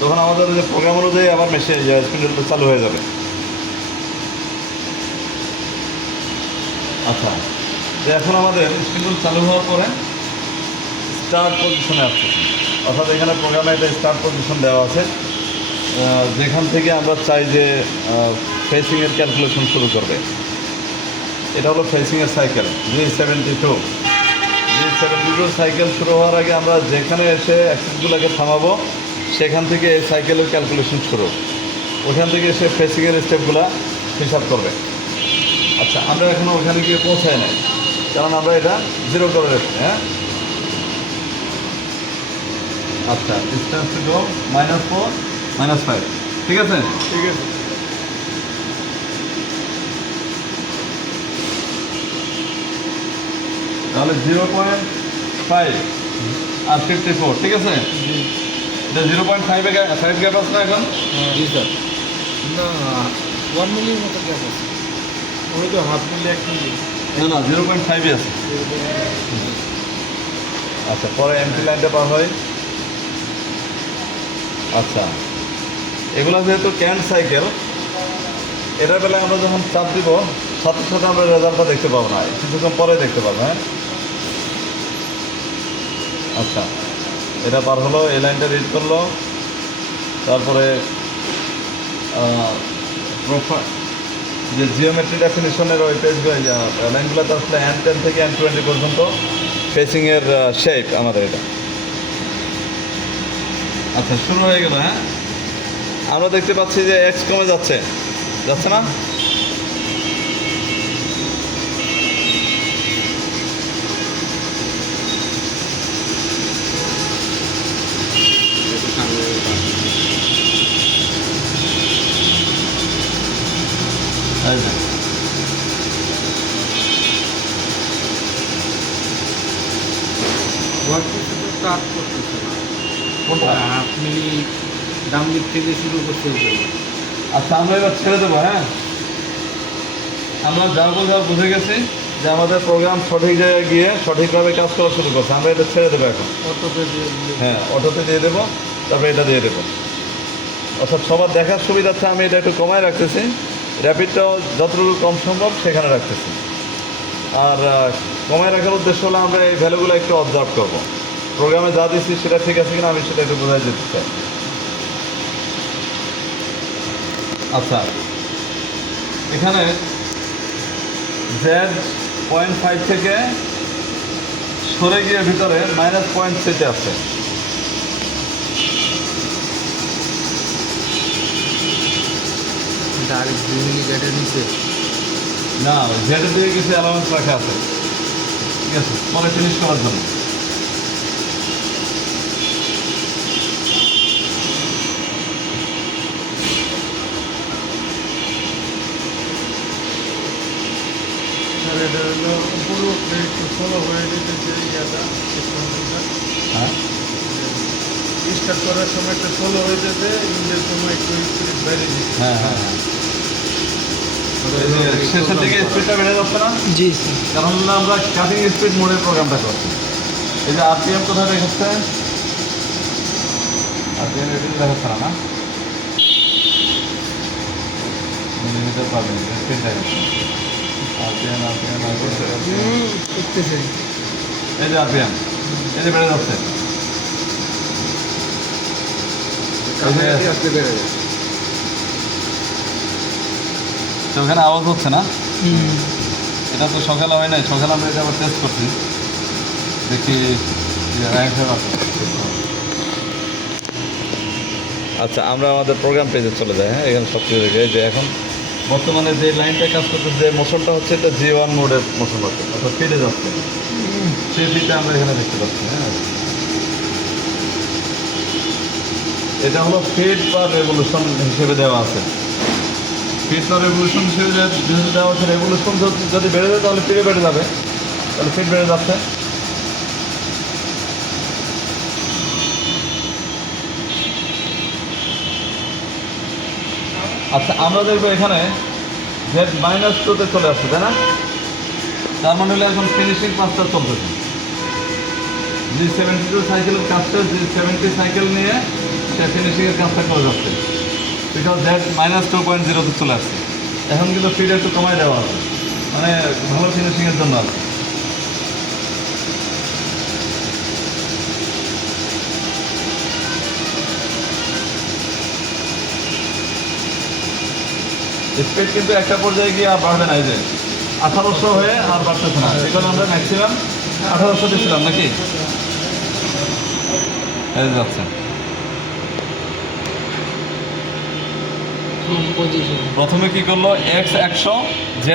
তখন আমাদের যে প্রোগ্রাম অনুযায়ী আবার মেশিন স্পিন্ডলটা চালু হয়ে যাবে। আচ্ছা, তো এখন আমাদের স্পিন্ডল চালু হওয়ার পরে স্টার্ট পজিশনে আসতেছে, অর্থাৎ এখানে প্রোগ্রামে একটা স্টার্ট পজিশন দেওয়া আছে, যেখান থেকে আমরা চাই যে ফেসিংয়ের ক্যালকুলেশন শুরু করবে। এটা হলো ফেসিংয়ের সাইকেল G72। G72 সাইকেল শুরু হওয়ার আগে আমরা যেখানে এসে অ্যাক্সেসগুলোকে থামাবো সেখান থেকে এই সাইকেলের ক্যালকুলেশন শুরু, ওখান থেকে এসে ফেসিংয়ের স্টেপগুলো হিসাব করবে। আচ্ছা, আমরা এখনও ওখানে গিয়ে পৌঁছাই নাই, কারণ আমরা এটা জিরো করে রেখেছি। হ্যাঁ, আচ্ছা, ডিস্টেন্স টু গো -4 -5, ঠিক আছে। ঠিক আছে। তাহলে 0.5 আর 54, ঠিক আছে। এটা 0.5 সাইড গ্যাপ আছে না এখন? জি স্যার। না, 1 মিলির মতো গ্যাপ আছে। ওই তো হাফ মিলি 1 মিলি। না, 0.5 আছে। আচ্ছা, পরে এমটি লাইনটা পার হয়। আচ্ছা, এগুলো যেহেতু ক্যান্ট সাইকেল, এটার বেলায় আমরা যখন চাপ দিব সাথে সাথে আমরা রেজাল্টটা দেখতে পাবো না, কিছুক্ষণ পরে দেখতে পাবো। হ্যাঁ, আচ্ছা, এটা পার হলো, এই লাইনটা রিড করলো, তারপরে প্রোফাইল যে জিওমেট্রি ডেফিনিশনের ওই পেজগুলো লাইনগুলোতে আসলে N10 থেকে N20 পর্যন্ত ফেসিংয়ের শেপ আমাদের এটা। আচ্ছা, শুরু হয়ে গেল। হ্যাঁ, আমরা দেখতে পাচ্ছি যে এক্স কমে যাচ্ছে, যাচ্ছে না? এই যে, ওয়ার্কপিসে তো স্টার্ট করতেছে না। কোনটা? হাফ মিলি ডান দিক থেকে শুরু করতে হবে। আচ্ছা, আমরা এবার ছেড়ে দেবো। হ্যাঁ, আমরা যা বোঝা বুঝে গেছি যে আমাদের প্রোগ্রাম সঠিক জায়গায় গিয়ে সঠিকভাবে কাজ করা শুরু করছে, আমরা এটা ছেড়ে দেবো এখন। অটোতে দিয়ে দিলে। হ্যাঁ, অটোতে দিয়ে দেবো, তারপরে এটা দিয়ে দেবো। অর্থাৎ সবার দেখার সুবিধার্থে আমি এটা একটু কমায় রাখতেছি, র্যাপিডটাও যতটুকু কম সম্ভব সেখানে রাখতেছি। আর কমায় রাখার উদ্দেশ্য হলো আমরা এই ভ্যালুগুলো একটু অবজার্ভ করবো, প্রোগ্রামে যা দিচ্ছি সেটা ঠিক আছে কিনা আমি সেটা একটু বোঝাই দিতে চাই। আচ্ছা, এখানে Z.5 থেকে সরে গিয়ে ভিতরে -0.6 আছে। ডাইরেক্ট 2 মিলি কেটে নিচে। না, জেডের দিকে কিছু অ্যালাউন্স রাখা আছে, ঠিক আছে, পরে ফিনিশ করার জন্য। স্যার এটা হলো পুরো একটু ফলো হয়ে যেতেছে ইয়াটা সিস্টেমটা। হ্যাঁ, স্টার্ট করার সময় একটু ফলো হয়ে যেতে, ইন্ডের সময় একটু স্পিড বেড়ে যেতে। হ্যাঁ, হ্যাঁ, হ্যাঁ। শেষের দিকে স্পিডটা বেড়ে যাচ্ছে না, জি স্যার। কারণ হলো আমরা কাটিং স্পিড মোডে প্রোগ্রামটা করছি। এই যে আরপিএম কোথায় দেখাচ্ছে? আরপিএম এটা দেখাচ্ছে না, না মিলিমিটার পাবেন, স্পিড দেখাচ্ছে আরপিএম। করতেছে। এই যে আরপিএম, এই যে বেড়ে যাচ্ছে, আস্তে বেড়ে যায়। তো ওখানে আওয়াজ হচ্ছে না। এটা তো সকালে হয় নাই, সকালে আমরা এটা আবার টেস্ট করছি, দেখি আচ্ছা, আমরা আমাদের প্রোগ্রাম পেজে চলে যাই। হ্যাঁ, এখানে সব কিছু দেখে যে এখন বর্তমানে যে লাইনটা কাজ করতেছে, যে মোশনটা হচ্ছে, এটা G1 মোডের মোশন হচ্ছে, অর্থাৎ ফিডে যাচ্ছে, সেই ফিডটা আমরা এখানে দেখতে পাচ্ছি। হ্যাঁ, এটা হলো ফিড বা রেভলিউশন হিসেবে দেওয়া আছে। ফিড বা রেভলিউশন হিসেবে যেহেতু দেওয়া আছে, রেভলিউশন যদি বেড়ে যায় তাহলে ফিডে বেড়ে যাবে, তাহলে ফিড বেড়ে যাচ্ছে। আচ্ছা, আমরা দেখবো এখানে Z-2-তে চলে আসছে, তাই না? তার মানে হলো এখন ফিনিশিং কাজটা চলতেছে। G72 সাইকেলের কাজটা G70 সাইকেল নিয়ে সে ফিনিশিংয়ের কাজটা করে যাচ্ছে, বিকজ দ্যাট -2.0 চলে আসছে। এখন কিন্তু স্পিড একটু কমাই দেওয়া আছে, মানে ভালো ফিনিশিংয়ের জন্য আছে। স্পিড কিন্তু একটা পর্যায়ে গিয়ে আর বাড়বে না, এই যে 1800 হয়ে আর বাড়তেছে না। এখন আমরা ম্যাক্সিমাম 1800 দিচ্ছিলাম নাকি, এই যে যাচ্ছে। পজিশন প্রথমে কি করলো, X 100, Z